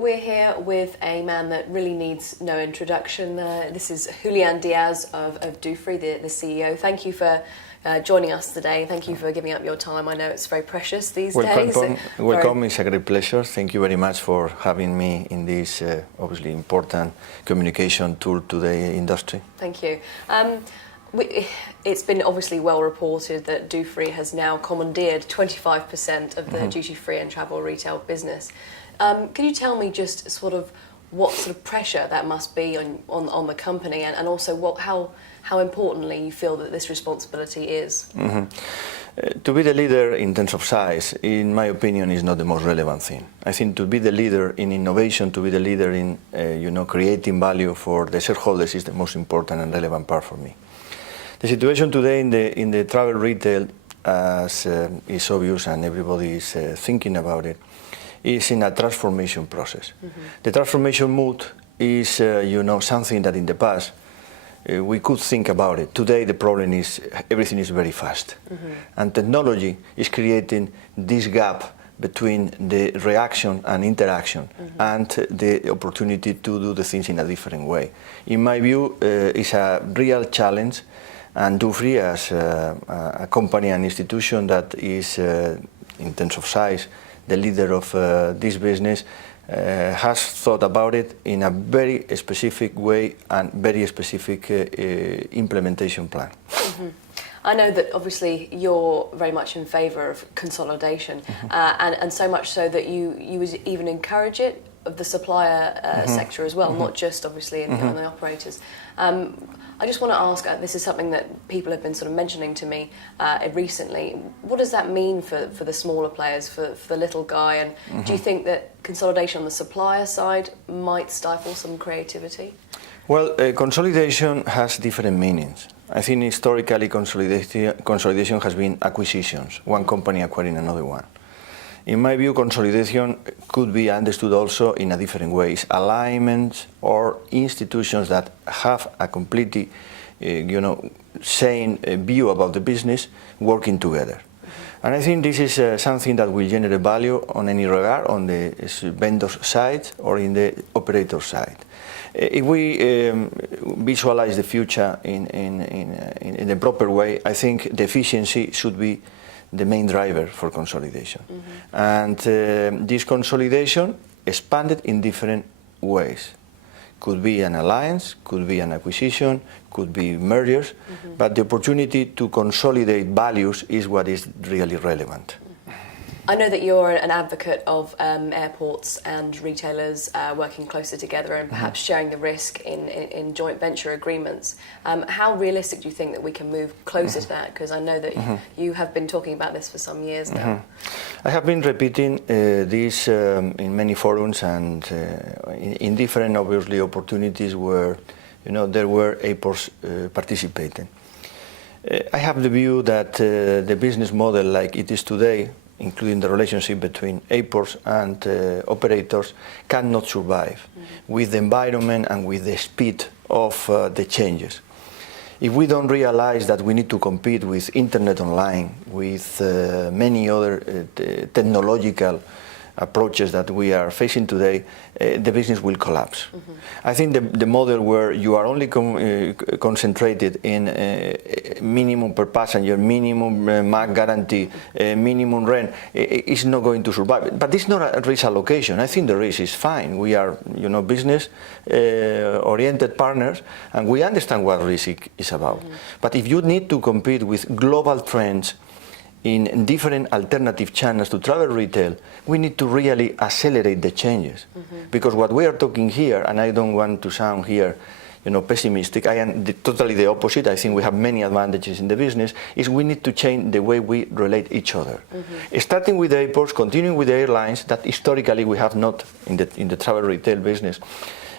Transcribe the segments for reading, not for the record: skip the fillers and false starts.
we're here with a man that really needs no introduction. This is Julián Díaz of Dufry, the CEO. Thank you for joining us today. Thank you for giving up your time. I know it's very precious these days. Welcome. It's a great pleasure. Thank you very much for having me in this obviously important communication tool to the industry. Thank you. It's been obviously well reported that Dufry has now commandeered 25% of the duty-free and travel retail business. Can you tell me just sort of what sort of pressure that must be on the company, and also how importantly you feel that this responsibility is? To be the leader in terms of size, in my opinion, is not the most relevant thing. I think to be the leader in innovation, to be the leader in creating value for the shareholders is the most important and relevant part for me. The situation today in the travel retail, as is obvious and everybody is thinking about it, is in a transformation process. The transformation mood is something that in the past we could think about it. Today the problem is everything is very fast, and technology is creating this gap between the reaction and interaction and the opportunity to do the things in a different way. In my view, it's a real challenge, and Dufry, as a company and institution that is, in terms of size, the leader of this business, has thought about it in a very specific way and very specific implementation plan. I know that obviously you're very much in favour of consolidation, and so much so that you would even encourage it of the supplier sector as well, not just obviously on the operators. I just want to ask, this is something that people have been sort of mentioning to me recently. What does that mean for the smaller players, for the little guy, and do you think that consolidation on the supplier side might stifle some creativity? Well, consolidation has different meanings. I think historically consolidation has been acquisitions, one company acquiring another one. In my view, consolidation could be understood also in a different ways. Alignments or institutions that have a completely, sane view about the business working together. And I think this is something that will generate value on any regard, on the vendor side or in the operator side. If we visualize the future in the proper way, I think the efficiency should be the main driver for consolidation. And this consolidation expanded in different ways. Could be an alliance, could be an acquisition, could be mergers, but the opportunity to consolidate values is what is really relevant. I know that you're an advocate of airports and retailers working closer together and perhaps sharing the risk in joint venture agreements. How realistic do you think that we can move closer to that? Because I know that you have been talking about this for some years now. I have been repeating this in many forums and in different, obviously, opportunities where there were airports participating. I have the view that the business model like it is today, including the relationship between airports and operators, cannot survive with the environment and with the speed of the changes. If we don't realize that we need to compete with internet online, with many other technological approaches that we are facing today, the business will collapse. I think the model where you are only concentrated in minimum per passenger, minimum MAG guarantee, minimum rent is not going to survive. But it's not a risk allocation. I think the risk is fine. We are business oriented partners and we understand what risk is about. But if you need to compete with global trends in different alternative channels to travel retail, we need to really accelerate the changes. Because what we are talking here, and I don't want to sound here pessimistic, I am totally the opposite. I think we have many advantages in the business, is we need to change the way we relate each other. Starting with the airports, continuing with the airlines, that historically we have not in the travel retail business,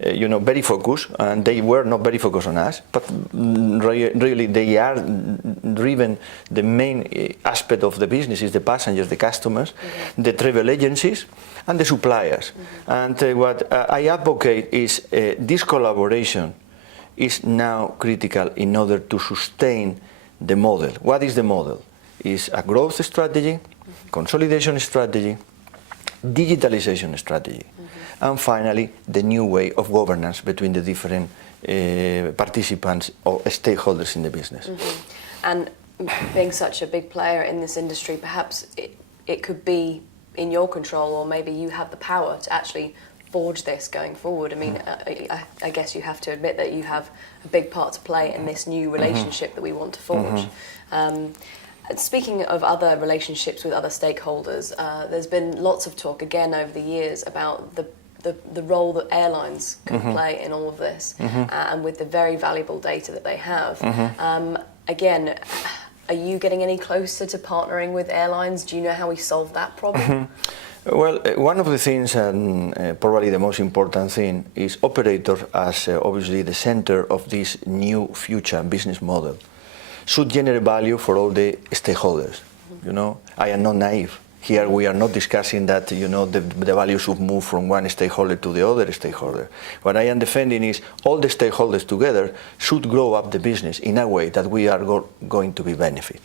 very focused, and they were not very focused on us, but really they are driven, the main aspect of the business is the passengers, the customers, the travel agencies, and the suppliers. And what I advocate is this collaboration is now critical in order to sustain the model. What is the model? It's a growth strategy, consolidation strategy, digitalization strategy. And finally, the new way of governance between the different participants or stakeholders in the business. And being such a big player in this industry, perhaps it could be in your control, or maybe you have the power to actually forge this going forward. I mean, I guess you have to admit that you have a big part to play in this new relationship that we want to forge. Speaking of other relationships with other stakeholders, there's been lots of talk again over the years about the role that airlines can play in all of this, and with the very valuable data that they have. Again, are you getting any closer to partnering with airlines? Do you know how we solve that problem? Well, one of the things, and probably the most important thing, is operators as obviously the center of this new future business model should generate value for all the stakeholders. You know, I am not naive. Here we are not discussing that, you know, the value should move from one stakeholder to the other stakeholder. What I am defending is all the stakeholders together should grow up the business in a way that we are going to be benefit.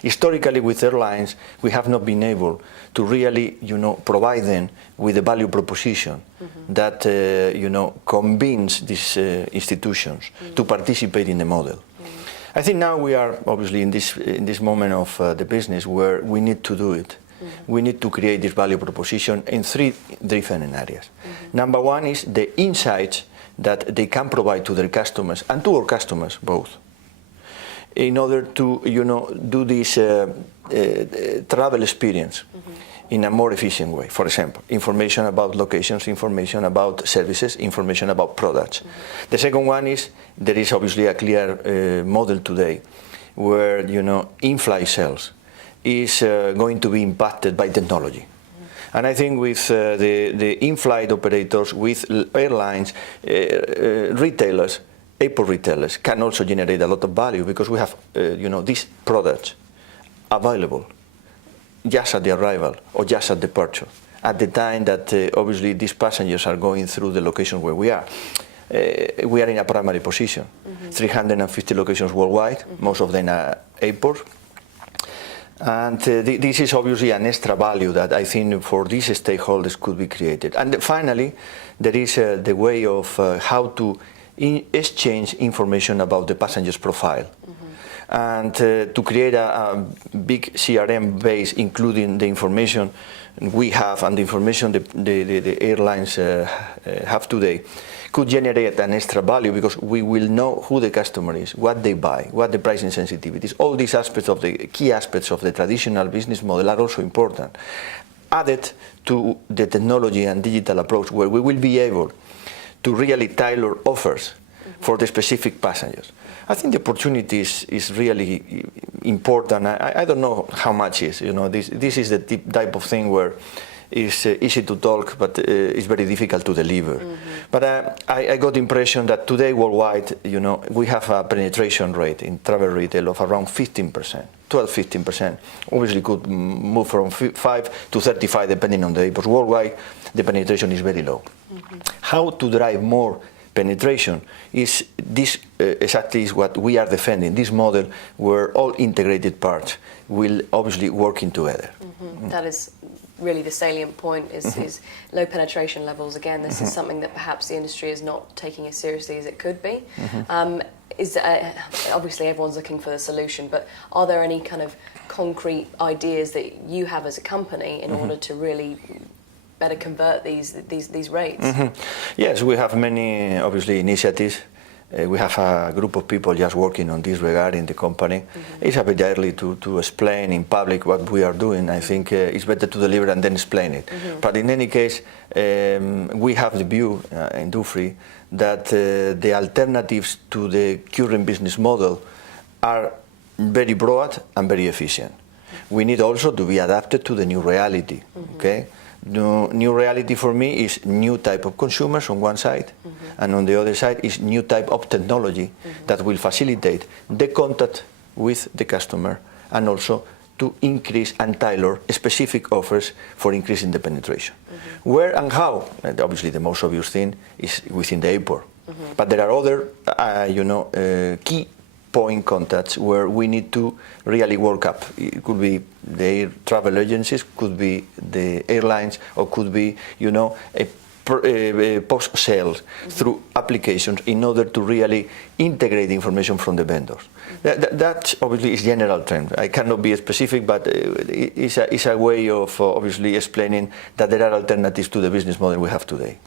Historically, with airlines, we have not been able to really, you know, provide them with a value proposition that, you know, convince these institutions to participate in the model. I think now we are obviously in this moment of the business where we need to do it. We need to create this value proposition in three different areas. Number one is the insights that they can provide to their customers and to our customers both, in order to, you know, do this travel experience in a more efficient way. For example, information about locations, information about services, information about products. The second one is there is obviously a clear model today where, you know, in-flight sales is going to be impacted by technology. And I think with the in-flight operators, with airlines, retailers, airport retailers can also generate a lot of value, because we have, you know, these products available just at the arrival or just at departure, at the time that obviously these passengers are going through the location where we are. We are in a primary position, 350 locations worldwide, most of them are airports. And this is obviously an extra value that I think for these stakeholders could be created. And finally, there is the way of how to exchange information about the passenger's profile. And to create a big CRM base, including the information we have and the information the airlines have today, could generate an extra value, because we will know who the customer is, what they buy, what the pricing sensitivities. All these aspects of the key aspects of the traditional business model are also important. Added to the technology and digital approach, where we will be able to really tailor offers for the specific passengers. I think the opportunity is really important. I don't know how much is, you know, this is the type of thing where it's easy to talk, but it's very difficult to deliver. But I got the impression that today worldwide, you know, we have a penetration rate in travel retail of around 15%, 12-15%. Obviously could move from 5 to 35 depending on the day, but worldwide the penetration is very low. How to drive more penetration is this exactly is what we are defending, this model where all integrated parts will obviously working together. That is really the salient point, is low penetration levels. Again, this is something that perhaps the industry is not taking as seriously as it could be. Obviously everyone's looking for the solution, but are there any kind of concrete ideas that you have as a company in order to really better convert these rates? Yes, we have many obviously initiatives. We have a group of people just working on this regard in the company. It's a bit early to explain in public what we are doing. I think it's better to deliver and then explain it. But in any case, we have the view in Dufry that the alternatives to the current business model are very broad and very efficient. We need also to be adapted to the new reality. Okay. New reality for me is new type of consumers on one side, and on the other side is new type of technology that will facilitate the contact with the customer, and also to increase and tailor specific offers for increasing the penetration. Where and how? And obviously the most obvious thing is within the airport, but there are other key point contacts where we need to really work up. It could be the travel agencies, could be the airlines, or could be, a post-sales through applications in order to really integrate the information from the vendors. That obviously is general trend. I cannot be specific, but it's a way of obviously explaining that there are alternatives to the business model we have today.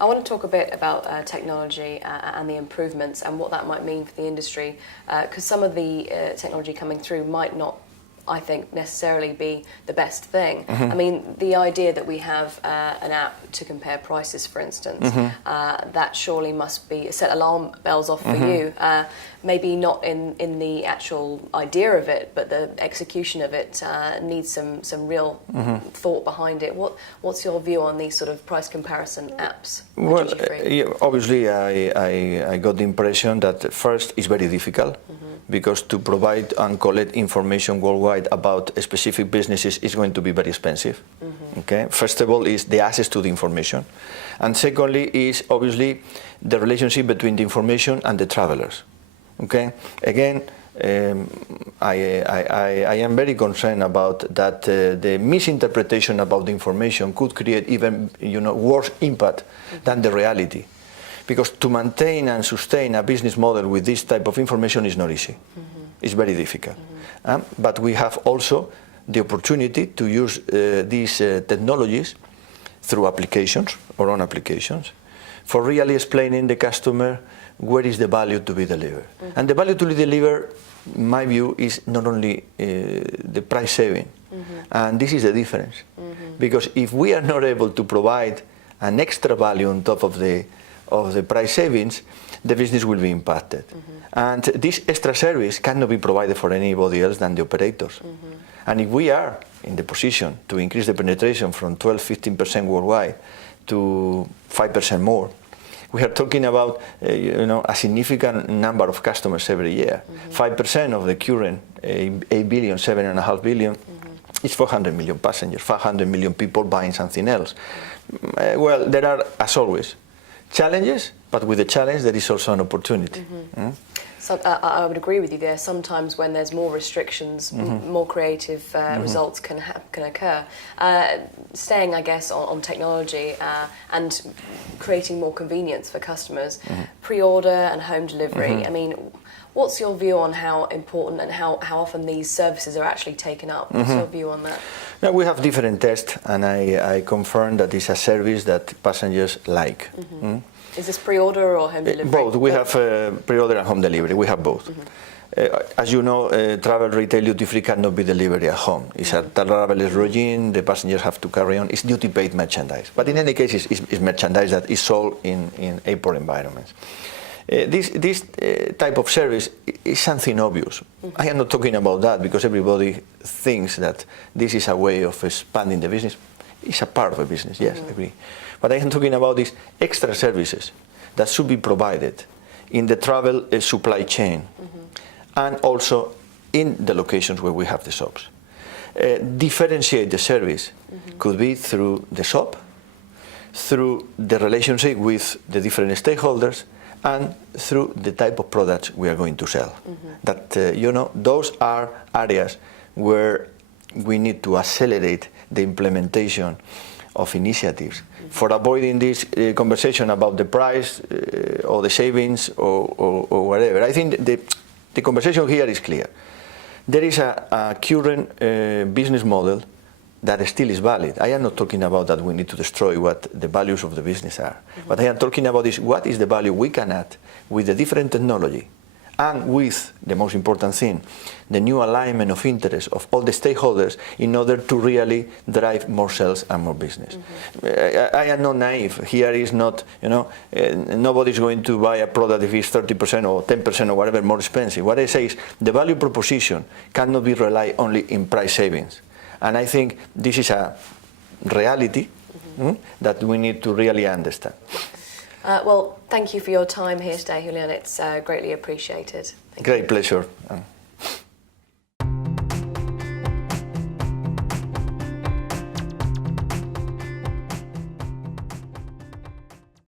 I want to talk a bit about technology and the improvements and what that might mean for the industry, because some of the technology coming through might not, I think, necessarily be the best thing. I mean, the idea that we have an app to compare prices, for instance, that surely must be set alarm bells off for you. Maybe not in the actual idea of it, but the execution of it needs some real thought behind it. What's your view on these sort of price comparison apps? Well, obviously, I got the impression that first it's very difficult. Because to provide and collect information worldwide about specific businesses is going to be very expensive. Okay. First of all is the access to the information, and secondly is obviously the relationship between the information and the travelers. Okay. Again, I am very concerned about that. The misinterpretation about the information could create even worse impact than the reality. Because to maintain and sustain a business model with this type of information is not easy. It's very difficult. But we have also the opportunity to use these technologies through applications, our own applications, for really explaining the customer where is the value to be delivered. And the value to be delivered, in my view, is not only the price saving. And this is the difference. Because if we are not able to provide an extra value on top of the price savings, the business will be impacted. And this extra service cannot be provided for anybody else than the operators. And if we are in the position to increase the penetration from 12-15% worldwide to 5% more, we are talking about a significant number of customers every year. 5% of the current 8 billion, 7.5 billion, is 400 million passengers, 500 million people buying something else. Well, there are, as always, challenges, but with the challenge there is also an opportunity. So I would agree with you there. Sometimes when there's more restrictions, more creative results can occur. Staying, I guess, on technology and creating more convenience for customers, pre-order and home delivery. I mean, what's your view on how important and how often these services are actually taken up? What's your view on that? Now, we have different tests, and I confirm that it's a service that passengers like. Is this pre-order or home delivery? Both. We have pre-order and home delivery. We have both. As you know, travel retail duty-free cannot be delivered at home. It's a traveler's regime. The passengers have to carry on. It's duty-paid merchandise. But in any case, it's merchandise that is sold in airport environments. This type of service is something obvious. I am not talking about that because everybody thinks that this is a way of expanding the business. It's a part of a business, yes, I agree. But I am talking about these extra services that should be provided in the travel supply chain and also in the locations where we have the shops. Differentiate the service could be through the shop, through the relationship with the different stakeholders, and through the type of products we are going to sell. That, those are areas where we need to accelerate the implementation of initiatives for avoiding this conversation about the price or the savings or whatever. I think the conversation here is clear. There is a current business model that still is valid. I am not talking about that we need to destroy what the values of the business are. What I am talking about is what is the value we can add with the different technology and with, the most important thing, the new alignment of interest of all the stakeholders in order to really drive more sales and more business. I am not naive. Here is not, nobody's going to buy a product if it's 30% or 10% or whatever more expensive. What I say is the value proposition cannot be relied only in price savings. And I think this is a reality that we need to really understand. Well, thank you for your time here today, Julián. It's greatly appreciated. Great pleasure.